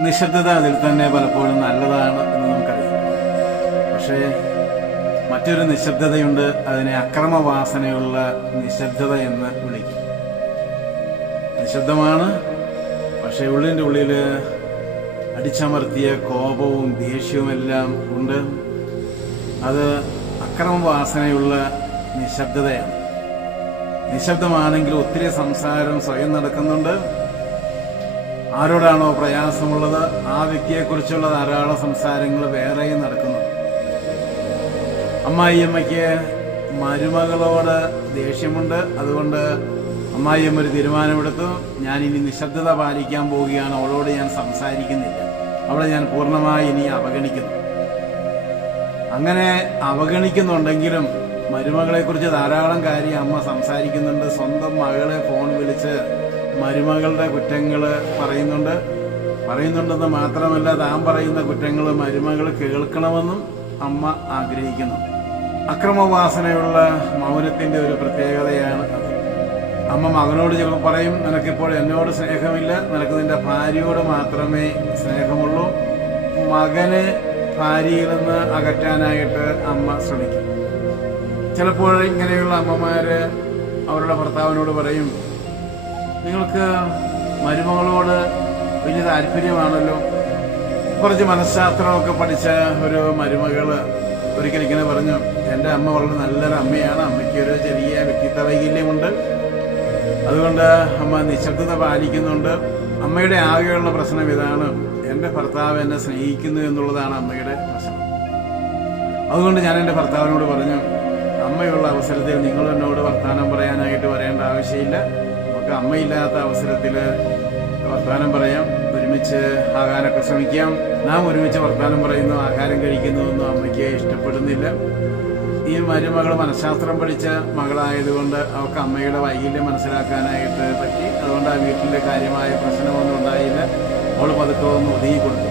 നിശബ്ദത അതിൽ തന്നെ പലപ്പോഴും നല്ലതാണ് എന്ന് നമുക്കറിയാം. പക്ഷേ മറ്റൊരു നിശബ്ദതയുണ്ട് അതിനെ അക്രമവാസനയുള്ള നിശബ്ദത എന്ന് വിളിക്കും. നിശബ്ദമാണ് പക്ഷേ ഉള്ളിന്റെ ഉള്ളിൽ അടിച്ചമർത്തിയ കോപവും ദേഷ്യവും എല്ലാം ഉണ്ട്. അത് അക്രമവാസനയുള്ള നിശബ്ദതയാണ്. നിശബ്ദമാണെങ്കിൽ ഒത്തിരി സംസാരം സ്വയം നടക്കുന്നുണ്ട്. ആരോടാണോ പ്രയാസമുള്ളത് ആ വ്യക്തിയെക്കുറിച്ചുള്ള ധാരാളം സംസാരങ്ങൾ വേറെയും നടക്കുന്നു. അമ്മായിയമ്മയ്ക്ക് മരുമകളോട് ദേഷ്യമുണ്ട്. അതുകൊണ്ട് അമ്മായിയമ്മ ഒരു തീരുമാനമെടുത്തു. ഞാൻ ഇനി നിശബ്ദത പാലിക്കാൻ പോവുകയാണ്. അവളോട് ഞാൻ സംസാരിക്കുന്നില്ല. അവളെ ഞാൻ പൂർണമായി ഇനി അവഗണിക്കുന്നു. അങ്ങനെ അവഗണിക്കുന്നുണ്ടെങ്കിലും മരുമകളെക്കുറിച്ച് ധാരാളം കാര്യം അമ്മ സംസാരിക്കുന്നുണ്ട്. സ്വന്തം മകളെ ഫോൺ വിളിച്ച് മരുമകളുടെ കുറ്റങ്ങൾ പറയുന്നുണ്ട്. പറയുന്നുണ്ടെന്ന് മാത്രമല്ല താൻ പറയുന്ന കുറ്റങ്ങൾ മരുമകൾ കേൾക്കണമെന്നും അമ്മ ആഗ്രഹിക്കുന്നു. അക്രമവാസനയുള്ള മൗനത്തിന്റെ ഒരു പ്രത്യേകതയാണ് അത്. അമ്മ മകനോട് ചിലപ്പോൾ പറയും നിനക്കിപ്പോൾ എന്നോട് സ്നേഹമില്ല. നിനക്ക് നിന്റെ ഭാര്യയോട് മാത്രമേ സ്നേഹമുള്ളൂ. മകന് ഭാര്യയിൽ നിന്ന് അകറ്റാനായിട്ട് അമ്മ ശ്രമിക്കും. ചിലപ്പോൾ ഇങ്ങനെയുള്ള അമ്മമാര് അവരുടെ ഭർത്താവിനോട് പറയും നിങ്ങൾക്ക് മരുമകളോട് വലിയ താല്പര്യമാണല്ലോ. കുറച്ച് മനഃശാസ്ത്രമൊക്കെ പഠിച്ച ഒരു മരുമകൾ ഒരിക്കൽ ഇങ്ങനെ പറഞ്ഞു എന്റെ അമ്മ വളരെ നല്ലൊരു അമ്മയാണ്. അമ്മയ്ക്ക് ഒരു ചെറിയ വ്യക്തിത്വ വൈകല്യമുണ്ട്. അതുകൊണ്ട് അമ്മ നിശബ്ദത പാലിക്കുന്നുണ്ട്. അമ്മയുടെ ആകെയുള്ള പ്രശ്നം ഇതാണ്. എന്റെ ഭർത്താവ് എന്നെ സ്നേഹിക്കുന്നു എന്നുള്ളതാണ് അമ്മയുടെ പ്രശ്നം. അതുകൊണ്ട് ഞാൻ എന്റെ ഭർത്താവിനോട് പറഞ്ഞു അമ്മയുള്ള അവസരത്തിൽ നിങ്ങൾ എന്നോട് വർത്തമാനം പറയാനായിട്ട് വരേണ്ട ആവശ്യമില്ല. നമുക്ക് അമ്മയില്ലാത്ത അവസരത്തിൽ വർത്തമാനം പറയാം. ഒരുമിച്ച് ആകാനൊക്കെ ശ്രമിക്കാം. നാം ഒരുമിച്ച് വർത്തമാനം പറയുന്നു ആഹാരം കഴിക്കുന്നു എന്നും അമ്മയ്ക്ക് ഇഷ്ടപ്പെടുന്നില്ല. ഈ മരുമകൾ മനഃശാസ്ത്രം പഠിച്ച മകളായതുകൊണ്ട് അവർക്ക് അമ്മയുടെ വൈകല്യം മനസ്സിലാക്കാനായിട്ട് പറ്റി. അതുകൊണ്ട് ആ വീട്ടിലെ കാര്യമായ പ്രശ്നമൊന്നും ഉണ്ടായില്ല. അവൾ പതുക്കെ ഒന്ന് ഒതുങ്ങി കൊടുത്തു.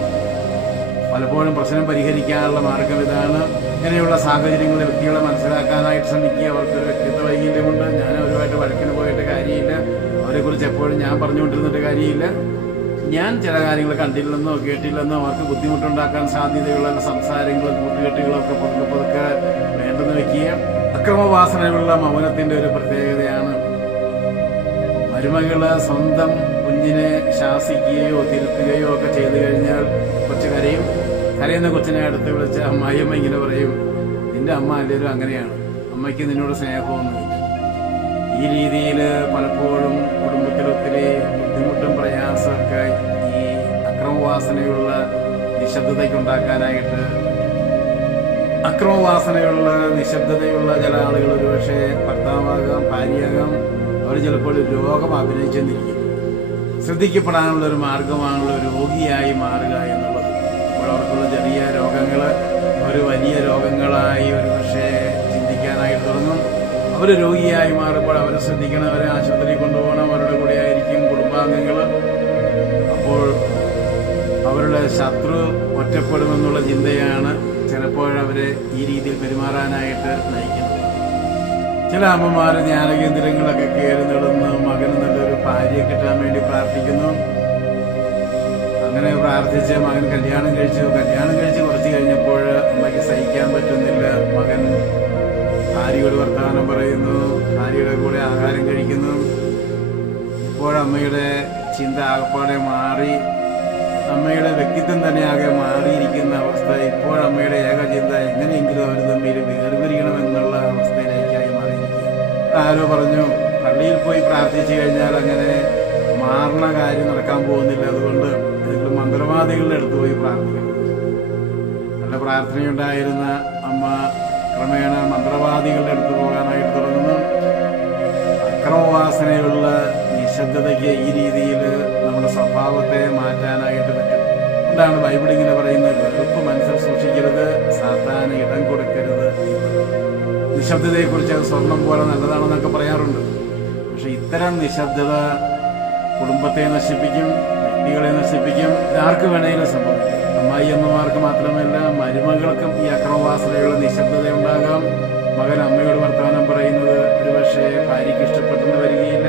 പലപ്പോഴും പ്രശ്നം പരിഹരിക്കാനുള്ള മാർഗം ഇതാണ്. ഇങ്ങനെയുള്ള സാഹചര്യങ്ങളിൽ വ്യക്തികളെ മനസ്സിലാക്കാനായിട്ട് ശ്രമിക്കുക. അവർക്കൊരു വ്യക്തിത്വ വൈകല്യമുണ്ട്. ഞാൻ അവരുമായിട്ട് വഴക്കിന് പോയിട്ട് കാര്യമില്ല. അവരെക്കുറിച്ച് എപ്പോഴും ഞാൻ പറഞ്ഞുകൊണ്ടിരുന്നിട്ട് കാര്യമില്ല. ഞാൻ ചില കാര്യങ്ങൾ കണ്ടില്ലെന്നോ കേട്ടില്ലെന്നോ അവർക്ക് ബുദ്ധിമുട്ടുണ്ടാക്കാൻ സാധ്യതയുള്ള സംസാരങ്ങളും കൂട്ടുകെട്ടുകളും ഒക്കെ പതുക്കെ പതുക്കെ വേണ്ടെന്ന് വെക്കുക. അക്രമവാസനയുള്ള മൗനത്തിന്റെ ഒരു പ്രത്യേകതയാണ്. മരുമകൾ സ്വന്തം കുഞ്ഞിനെ ശാസിക്കുകയോ തിരുത്തുകയോ ഒക്കെ ചെയ്തു കഴിഞ്ഞാൽ കൊച്ചു കരയും. കരയുന്ന കൊച്ചിനെ അടുത്ത് വിളിച്ച് അമ്മായിയമ്മ ഇങ്ങനെ പറയും. നിന്റെ അമ്മ എല്ലാവരും അങ്ങനെയാണ്. അമ്മയ്ക്ക് നിന്നോട് സ്നേഹമൊന്നുമില്ല. ഈ രീതിയിൽ പലപ്പോഴും അക്രമവാസനയുള്ള നിശബ്ദതയ്ക്കുണ്ടാക്കാനായിട്ട് അക്രമവാസനയുള്ള നിശബ്ദതയുള്ള ചില ആളുകൾ ഒരുപക്ഷെ ഭർത്താവാകാം ഭാര്യയാകാം. അവർ ചിലപ്പോൾ രോഗം അഭിനയിച്ചെന്നിരിക്കും. ശ്രദ്ധിക്കപ്പെടാനുള്ള ഒരു മാർഗമാണുള്ള രോഗിയായി മാറുക എന്നുള്ളത്. അവർക്കുള്ള ചെറിയ രോഗങ്ങൾ ഒരു വലിയ രോഗങ്ങളായി ഒരു പക്ഷേ ചിന്തിക്കാനായിട്ട് തുടങ്ങും. അവർ രോഗിയായി മാറുമ്പോൾ അവരെ ശ്രദ്ധിക്കണം അവരെ ആശുപത്രിയിൽ കൊണ്ടുപോകണം അവരുടെ കൂടെ ആയിരിക്കും കുടുംബാംഗങ്ങൾ അപ്പോൾ അവരുടെ ശത്രു ഒറ്റപ്പെടുമെന്നുള്ള ചിന്തയാണ് ചിലപ്പോഴവരെ ഈ രീതിയിൽ പെരുമാറാനായിട്ട് നയിക്കുന്നത്. ചില അമ്മമാർ ധ്യാനകേന്ദ്രങ്ങളൊക്കെ കയറി നടന്ന് മകന് നല്ലൊരു ഭാര്യയെ കിട്ടാൻ വേണ്ടി പ്രാർത്ഥിക്കുന്നു. അങ്ങനെ പ്രാർത്ഥിച്ച് മകൻ കല്യാണം കഴിച്ചു. കല്യാണം കഴിച്ച് കുറച്ച് കഴിഞ്ഞപ്പോൾ അമ്മയ്ക്ക് സഹിക്കാൻ പറ്റുന്നില്ല. മകൻ ഭാര്യയോട് വർത്തമാനം പറയുന്നു. ഭാര്യയുടെ കൂടെ ആഹാരം കഴിക്കുന്നു. ഇപ്പോഴമ്മയുടെ ചിന്ത ആകപ്പാടെ മാറി. അമ്മയുടെ വ്യക്തിത്വം തന്നെ ആകെ മാറിയിരിക്കുന്ന അവസ്ഥ ഇപ്പോഴമ്മയുടെ ഏക ചിന്ത എങ്ങനെയെങ്കിലും അവർ തമ്മിൽ വേർപിരിക്കണമെന്നുള്ള അവസ്ഥയിലേക്കായി മാറിയിരിക്കുക ആരോ പറഞ്ഞു പള്ളിയിൽ പോയി പ്രാർത്ഥിച്ചു കഴിഞ്ഞാൽ അങ്ങനെ മാറണ കാര്യം നടക്കാൻ പോകുന്നില്ല. അതുകൊണ്ട് ഏതെങ്കിലും മന്ത്രവാദികളുടെ അടുത്ത് പോയി പ്രാർത്ഥിക്കണം. നല്ല പ്രാർത്ഥനയുണ്ടായിരുന്ന അമ്മ ക്രമേണ മന്ത്രവാദികളുടെ അടുത്ത് പോകാനായിട്ട് തുടങ്ങുന്നു. അക്രമവാസനയുള്ള നിശബ്ദതയ്ക്ക് ഈ രീതിയിൽ നമ്മുടെ സ്വഭാവത്തെ മാറ്റാനായിട്ട് എന്താണ് ബൈബിൾ ഇങ്ങനെ പറയുന്നത് വെറുപ്പ് മനസ്സിൽ സൂക്ഷിക്കരുത് സാത്താന് ഇടം കൊടുക്കരുത്. നിശബ്ദതയെക്കുറിച്ച് അത് സ്വർണം പോലെ നല്ലതാണെന്നൊക്കെ പറയാറുണ്ട്. പക്ഷെ ഇത്തരം നിശബ്ദത കുടുംബത്തെ നശിപ്പിക്കും വ്യക്തികളെ നശിപ്പിക്കും ആർക്ക് വേണമെങ്കിലും സംഭവിക്കും. അമ്മായി അമ്മമാർക്ക് മാത്രമല്ല മരുമകൾക്കും ഈ അക്രമവാസനയുള്ള നിശബ്ദത ഉണ്ടാകാം. മകൻ അമ്മയോട് വർത്തമാനം പറയുന്നത് ഒരുപക്ഷെ ഭാര്യയ്ക്ക് ഇഷ്ടപ്പെട്ടെന്ന് വരികയില്ല.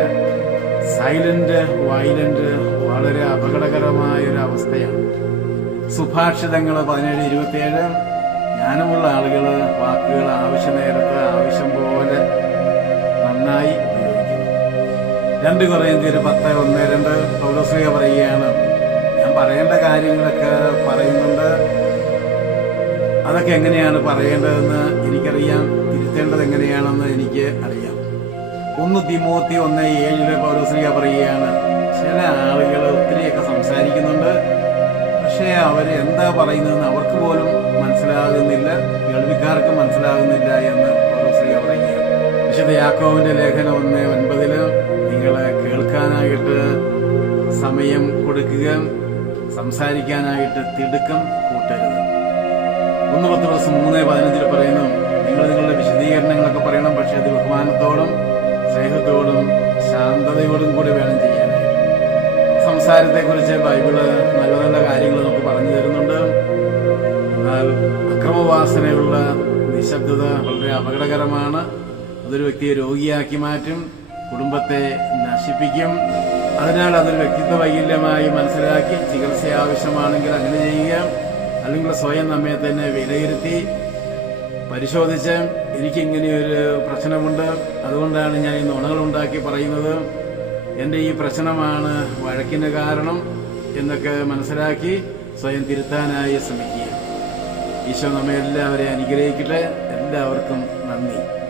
സൈലന്റ് വയലന്റ് വളരെ അപകടകരമായ ഒരു അവസ്ഥയാണ്. സുഭാഷിതങ്ങൾ പതിനേഴ് ഇരുപത്തിയേഴ്. ജ്ഞാനമുള്ള ആളുകൾ വാക്കുകൾ ആവശ്യ നേരത്ത് ആവശ്യം പോലെ നന്നായി ഉപയോഗിക്കുന്നു. രണ്ട് കുറേന്ത്യര് പത്ത് ഒന്ന് രണ്ട് പൗരസ്ലിക പറയുകയാണ്. ഞാൻ പറയേണ്ട കാര്യങ്ങളൊക്കെ പറയുന്നുണ്ട്. അതൊക്കെ എങ്ങനെയാണ് പറയേണ്ടതെന്ന് എനിക്കറിയാം. തിരുത്തേണ്ടത് എങ്ങനെയാണെന്ന് എനിക്ക് അറിയാം. ഒന്ന് തിമോത്തി ഒന്ന് ഏഴിലെ പൗരസ്ലിക പറയുകയാണ്. അവർ എന്താ പറയുന്നതെന്ന് അവർക്ക് പോലും മനസ്സിലാകുന്നില്ല കേൾവിക്കാർക്ക് മനസ്സിലാകുന്നില്ല എന്ന് ശ്രീ പറയുക വിശുദ്ധ യാക്കോവിന്റെ ലേഖനം ഒന്ന് ഒൻപതിൽ നിങ്ങൾ കേൾക്കാനായിട്ട് സമയം കൊടുക്കുക സംസാരിക്കാനായിട്ട് തിടുക്കം കൂട്ടരുത്. ഒന്ന് പത്ത് ദിവസം മൂന്ന് പതിനഞ്ചിൽ പറയുന്നു നിങ്ങൾ നിങ്ങളുടെ വിശദീകരണങ്ങളൊക്കെ പറയണം പക്ഷെ അത് ബഹുമാനത്തോടും സ്നേഹത്തോടും ശാന്തതയോടും കൂടി വേണം ചെയ്യാനായിട്ട് സംസാരത്തെക്കുറിച്ച് ബൈബിൾ നല്ല നല്ല കാര്യങ്ങൾ നമുക്ക് പറഞ്ഞു തരുന്നുണ്ട്. എന്നാൽ അക്രമവാസനയുള്ള നിശബ്ദത വളരെ അപകടകരമാണ്. അതൊരു വ്യക്തിയെ രോഗിയാക്കി മാറ്റും കുടുംബത്തെ നശിപ്പിക്കും. അതിനാൽ അതൊരു വ്യക്തിത്വ വൈകല്യമായി മനസ്സിലാക്കി ചികിത്സ ആവശ്യമാണെങ്കിൽ അങ്ങനെ ചെയ്യുക. അല്ലെങ്കിൽ സ്വയം നമ്മെ തന്നെ വിലയിരുത്തി പരിശോധിച്ച് എനിക്കിങ്ങനെയൊരു പ്രശ്നമുണ്ട്. അതുകൊണ്ടാണ് ഞാൻ ഈ നുണകൾ ഉണ്ടാക്കി പറയുന്നത്. എന്റെ ഈ പ്രശ്നമാണ് വഴക്കിന് കാരണം എന്നൊക്കെ മനസ്സിലാക്കി സ്വയം തിരുത്താനായി ശ്രമിക്കുക. ഈശോ നമ്മെ എല്ലാവരെയും അനുഗ്രഹിക്കട്ടെ. എല്ലാവർക്കും നന്ദി.